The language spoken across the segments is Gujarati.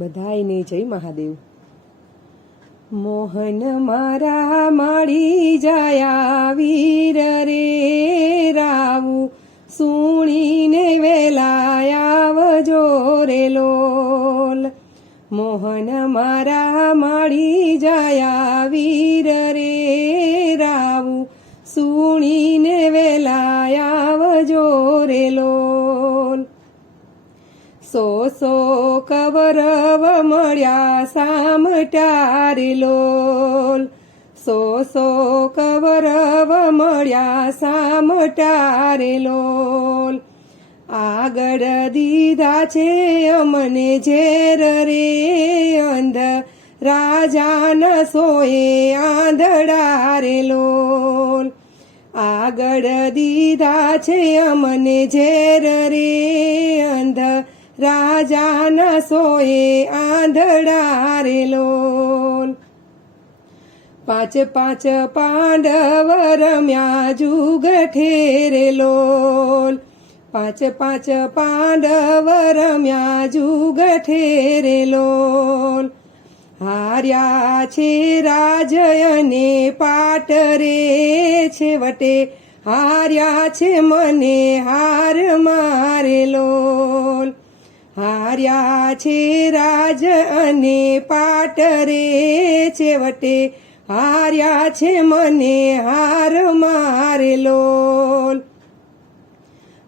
બધાયને જય મહાદેવ. મોહન મારા માળી જાયા વીર રે રાવું, સુણીને વેલાયાવજો રે લોલ. મોહન મારા માળી જાયા વીર રે મળ્યા સામટારે લોલ. સો સો કવરવ મળ્યા સામટારે લોલ. આગળ દીધા છે અમને ઝેર રે અંધ. રાજાના સોએ આંધળા રે લોલ. આગળ દીધા છે અમને ઝેર રે અંધ. રાજાના સોએ આંધળા રે લોલ. પાંચ પાંચ પાંડવ રમ્યા જુગ ઠેરે લોલ. પાંચ પાંચ પાંડવ રમ્યા જુગ ઠેરે લોલ. હાર્યા છે રાજયને પાટ રે વટે હાર્યા છે મને હાર મારે લોલ. હાર્યા છે રાજ અને પાટ રે છેવટે. હાર્યા છે મને હાર મારેલો.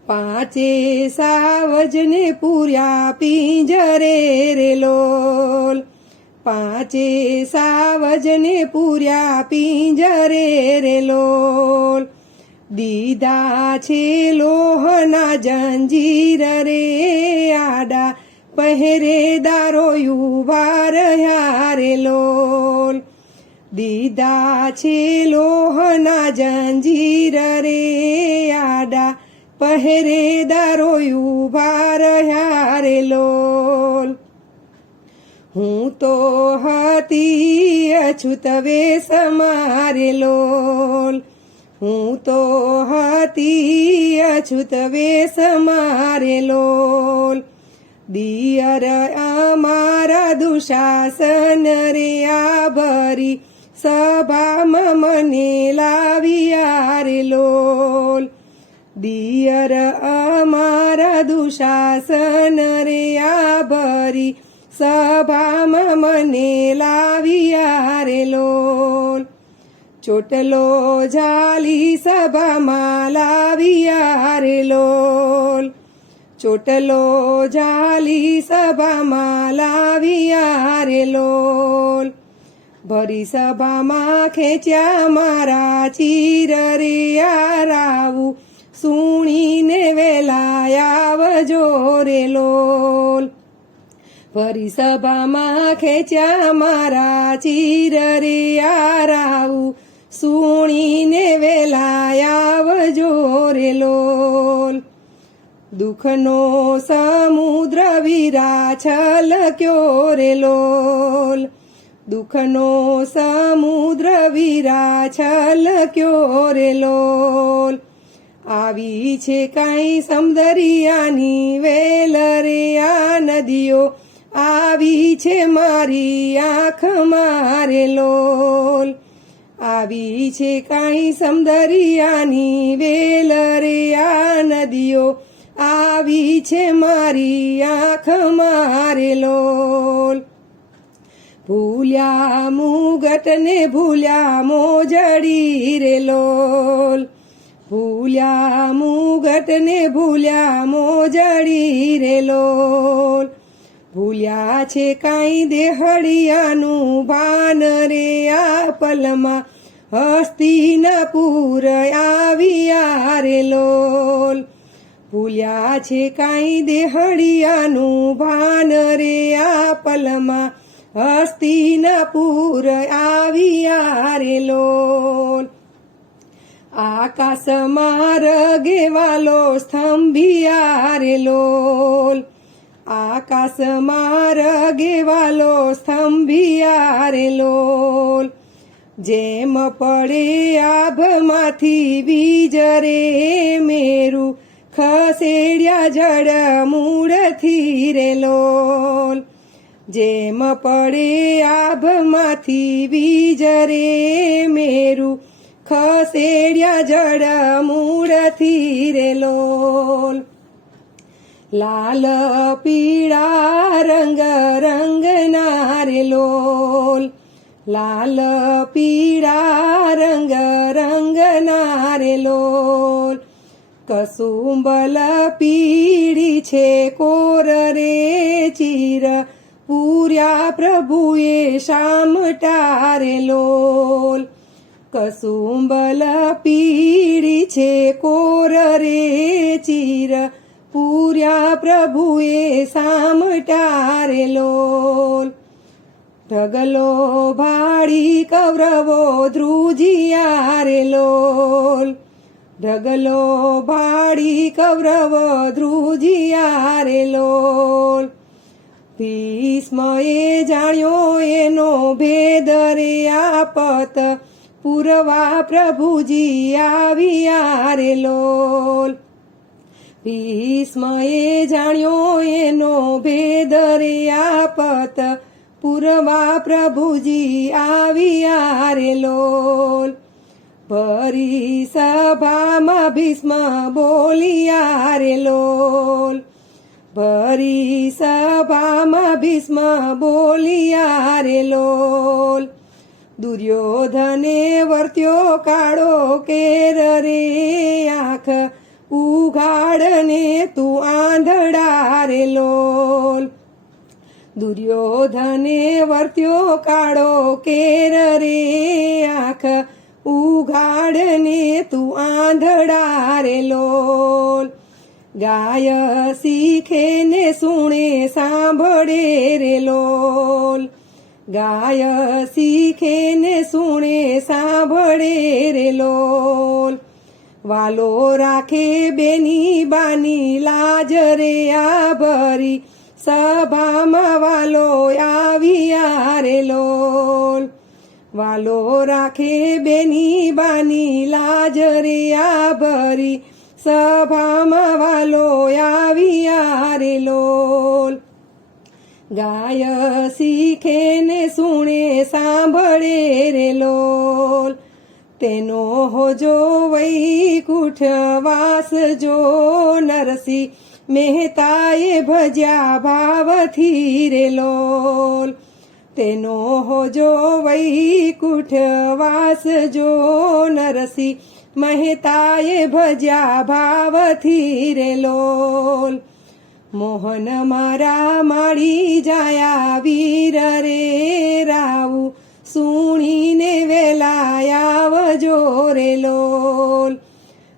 પાંચે સાવજને પૂર્યા પિંજરે રે લોલ પાંચે સાવજને પૂર્યા પિંજરે રે લોલ દીદા છે લોહના જંજીર રે આડા પહેરેદારો યુવા રહ્યા રે લોલ. દીદા છે લોહના જંજીર રે આડા પહેરેદારો યુવા રહ્યા રે લોલ. હું તો હતી અછૂત વે સમારે લોલ. હું તો હતી અછૂત વેશ મારે લોલ. દિયર અમારા દુશાસન રે આ ભરી સભામાં મને લાવી રે લોલ. દિયર અમારા દુશાસન રે આ ભરી સભામાં મને લાવી રે લોલ. ચોટલો જાલી સભામાં લાવ્યા રે લોલ. ચોટલો જાલી સભામાં લાવ્યા રે લોલ. ભરી સભામાં ખેંચ્યા મારા ચીર રે આરાવું સુણીને વેલાયાવજો રે લોલ. ફરી સભામાં ખેંચ્યા મારા ચીર રે આરાવું સુણીને વેલાયાવજો રે લોલ. દુઃખનો સમુદ્ર વિરા છલક્યો રે લોલ? દુઃખનો સમુદ્ર વિરા છલક્યો રે આવી છે કાંઈ સમદરિયાની વેલ રે આ નદીઓ. આવી છે મારી આંખ મારે લોલ. આવી છે કાંઈ સમદરિયાની વેલ રે આ નદીઓ. આવી છે મારી આંખ મારે લોલ. ભૂલ્યા મુગટને ભૂલ્યા મોજડી રે લોલ. ભૂલ્યા મુગટને ભૂલ્યા મોજડી રે લોલ. ભૂલ્યા છે કાંઈ દેહડિયાનું ભાન રે આ પલમાં. હસ્તિનપુર આવ્યા રે લોલ. ભૂલ્યા છે કાંઈ દેહડિયાનું ભાન રે આ પલમાં હસ્તિનપુર આવ્યા રે લોલ. આકાશમાં રગેવાલો સ્તંભિયા રે લોલ. આકાશમાં રગેવાલો સ્તંભિયા રે લોલ. જેમ પડે આભમાંથી વીજ રે મેરું, ખસેડ્યા જડ મૂળથી રે લોલ. જેમ પડે આભમાંથી વીજ રે મેરું, ખસેડ્યા જડ મૂળથી રે લોલ. લાલ પીળા રંગ રંગ રે લોલ. લાલ પીળા રંગ રંગના રે લોલ કસુંબલ પીળી છે કોર રે ચીર પૂર્યા પ્રભુએ શામ ટારે લોલ કસુંબલ પીળી છે કોર રે ચીર પૂર્યા પ્રભુએ શામ ટારે લોલ ઢગલો ભાડી કૌરવો ધ્રુજિયા રે લોલ. ઢગલો ભાડી કૌરવ ધ્રુજિયા રે લોલ. ભીષ્મએ જાણ્યો એનો ભેદ રે આપત. પૂરવા પ્રભુજી આવ્યા રે લોલ. ભીષ્મએ જાણ્યો એનો ભેદ રે આપત. પૂરવા પ્રભુજી આવ્યા રે લોલ. ભરી સભામાં ભીષ્મ બોલિયા રે લોલ. ભરી સભામાં ભીષ્મ બોલિયા રે લોલ. દુર્યોધને વર્ત્યો કાળો કેર રે આંખ. ઉઘાડને તું આંધળા રે દુર્યોધને વર્ત્યો કાળો કેર રે આંખ ઉઘાડને તું આંધળા રે લોલ. ગાય શીખે ને સુણે સાંભળે રે લોલ. ગાય શીખે ને સુણે સાંભળે રે લોલ. વાલો રાખે બેની બાની લાજ રે આ ભરી સભામાં વાલો આવ્યા રે વાલો રાખે બેની બાની લાજ રે ભરી. સભામાં વાલો આવ્યા રે લોલ. ગાય શીખે ને સુણે સાંભળે રે લોલ. તેનો હોજો વૈકુઠ વાસ જો નરસિંહ મહેતાએ ભજ્યા ભાવથી રે લોલ તેનો હોજો વૈકુઠ વાસ જો નરસી મહેતાએ ભજ્યા ભાવથી રે લોલ મોહન મારા માળી જાયા વીર રે રાવું સુણીને વેલાયાવજો રે લોલ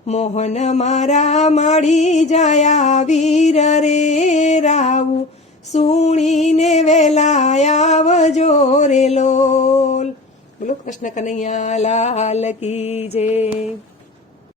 મોહન મારા માળી જાયા વીર રે રાવું સુણીને વેલાયાવજો રે લોલ. બોલો કૃષ્ણ કનૈયા લાલ કી જય.